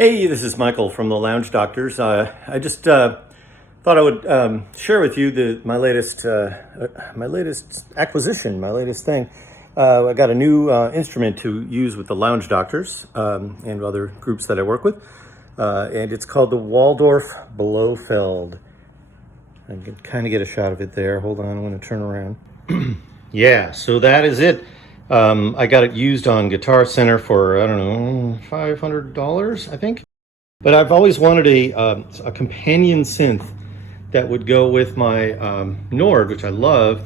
Hey, this is Michael from the Lounge Doctors. I just thought I would share with you my latest acquisition, my latest thing. I got a new instrument to use with the Lounge Doctors and other groups that I work with, and it's called the Waldorf Blofeld. I can kind of get a shot of it there. Hold on, I'm going to turn around. Yeah, so that is it. I got it used on Guitar Center for, I don't know, $500, I think. But I've always wanted a companion synth that would go with my Nord, which I love.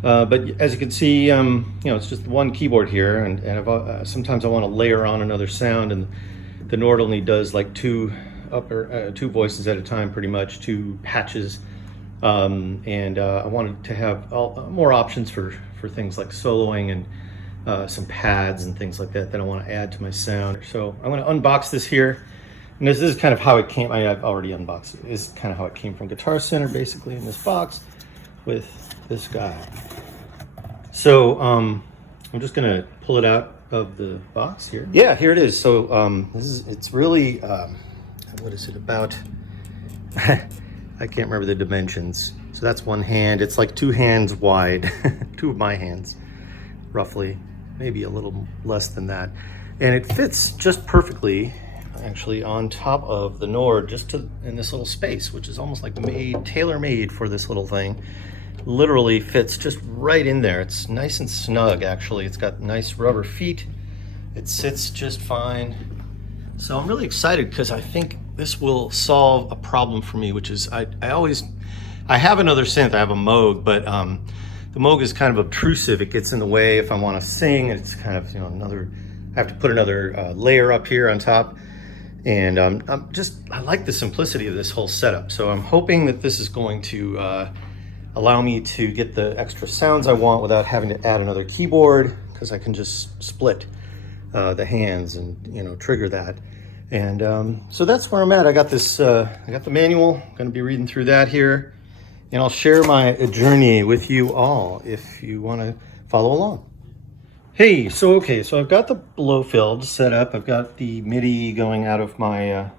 But as you can see, it's just one keyboard here, and sometimes I want to layer on another sound, and the Nord only does like two voices at a time, pretty much, two patches. I wanted to have more options for things like soloing and some pads and things like that I want to add to my sound. So I'm going to unbox this here. And this is kind of how it came. I've already unboxed it. This is kind of how it came from Guitar Center, basically, in this box with this guy. So I'm just going to pull it out of the box here. Yeah, here it is. So it's really, what is it about? I can't remember the dimensions. So that's one hand. It's like two hands wide, two of my hands, roughly, maybe a little less than that. And it fits just perfectly, actually, on top of the Nord, in this little space, which is almost like tailor-made for this little thing. Literally fits just right in there. It's nice and snug, actually. It's got nice rubber feet. It sits just fine. So I'm really excited because I think this will solve a problem for me, which is I have another synth. I have a Moog, but the Moog is kind of obtrusive. It gets in the way if I want to sing. It's kind of, I have to put another layer up here on top. And I like the simplicity of this whole setup. So I'm hoping that this is going to allow me to get the extra sounds I want without having to add another keyboard, because I can just split the hands and trigger that. And so that's where I'm at. I got this. I got the manual. I'm going to be reading through that here, and I'll share my journey with you all if you want to follow along. Hey, so I've got the Blofeld set up. I've got the MIDI going out of my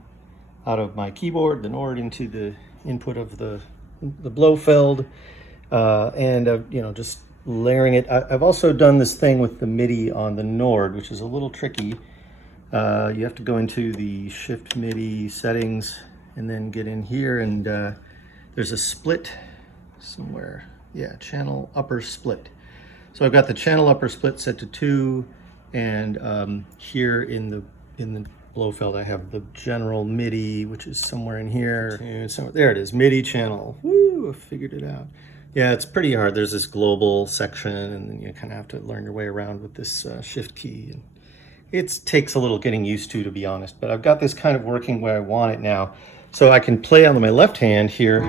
keyboard, the Nord, into the input of the Blofeld, and just layering it. I've also done this thing with the MIDI on the Nord, which is a little tricky. You have to go into the Shift MIDI settings and then get in here, and there's a split somewhere. Yeah, channel upper split. So I've got the channel upper split set to 2, and here in the Blofeld I have the general MIDI, which is somewhere in here. There it is, MIDI channel. Woo, I figured it out. Yeah, it's pretty hard. There's this global section, and then you kind of have to learn your way around with this Shift key. And it takes a little getting used to be honest, but I've got this kind of working where I want it now. So I can play on my left hand here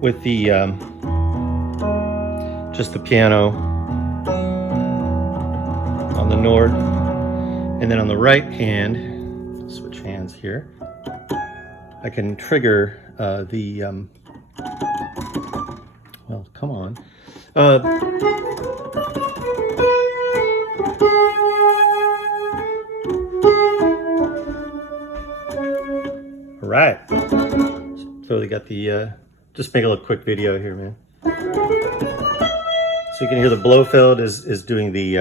with the just the piano on the Nord, and then on the right hand, switch hands here, I can trigger well, come on. All right. So they got the, just make a little quick video here, man. So you can hear the Blofeld is doing the,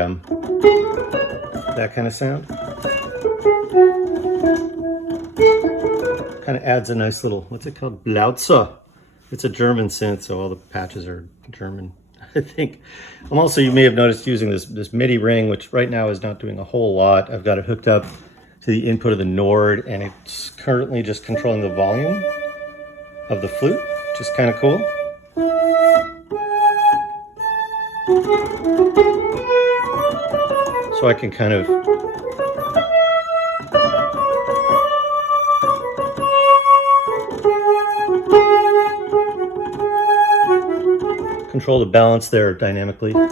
that kind of sound. Kind of adds a nice little, what's it called? Blautze. It's a German synth, so all the patches are German, I think. I'm also, you may have noticed, using this MIDI ring, which right now is not doing a whole lot. I've got it hooked up to the input of the Nord, and it's currently just controlling the volume of the flute, which is kind of cool. So I can kind of control the balance there dynamically, right?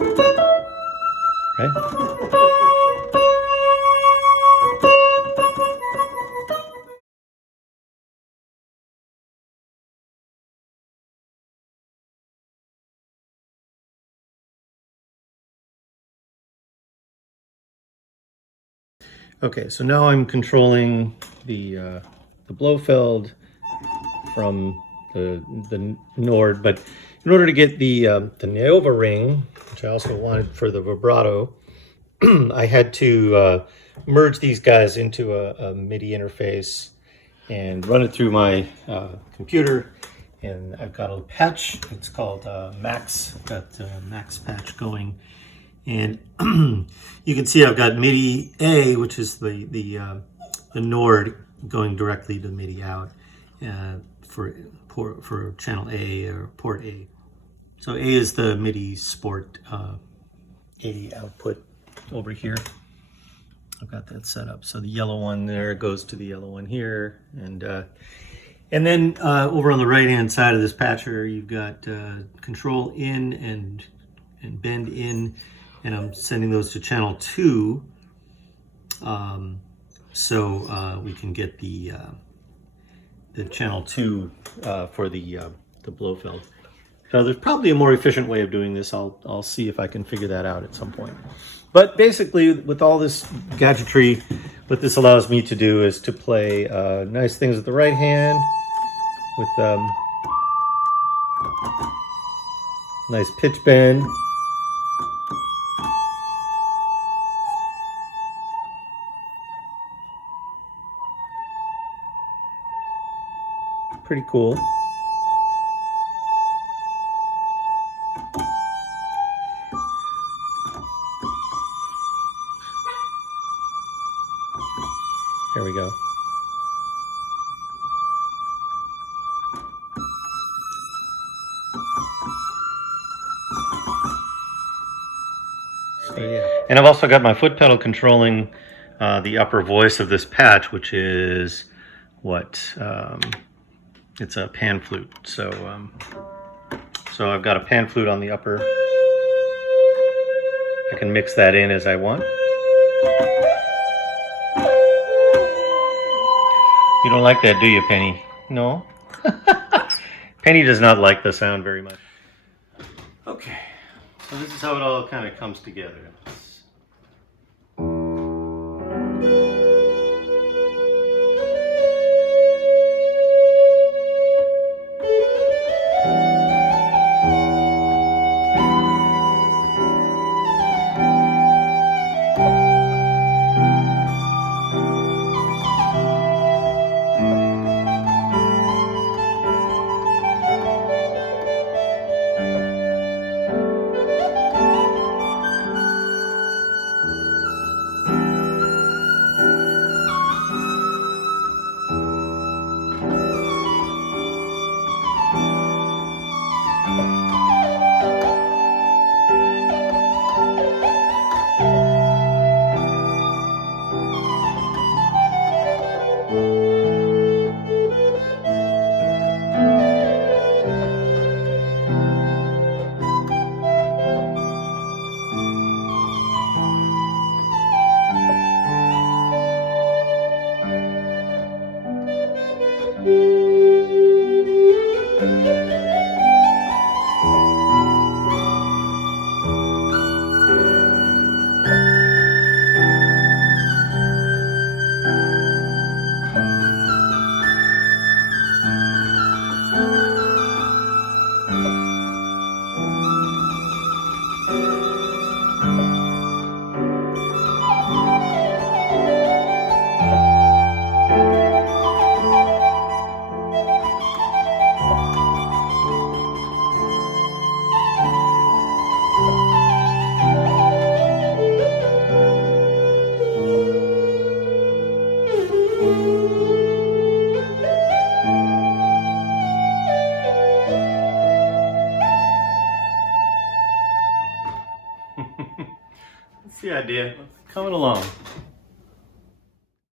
Okay, so now I'm controlling the Blofeld from the Nord, but in order to get the Neova Ring, which I also wanted for the vibrato, I had to merge these guys into a MIDI interface and run it through my computer. And I've got a patch. It's called Max. I've got Max patch going, and you can see I've got MIDI A, which is the Nord, going directly to MIDI out for channel A or port A. So A is the MIDI Sport A output over here. I've got that set up. So the yellow one there goes to the yellow one here, and then over on the right hand side of this patcher, you've got control in and bend in, and I'm sending those to channel 2, so we can get the channel 2 for the Blofeld. So there's probably a more efficient way of doing this. I'll see if I can figure that out at some point. But basically, with all this gadgetry, what this allows me to do is to play nice things with the right hand, with nice pitch bend. Pretty cool. There we go. So, yeah. And I've also got my foot pedal controlling the upper voice of this patch, which is what? It's a pan flute. So, so I've got a pan flute on the upper. I can mix that in as I want. You don't like that, do you, Penny? No? Penny does not like the sound very much. Okay, so this is how it all kind of comes together. That's the idea. Coming along.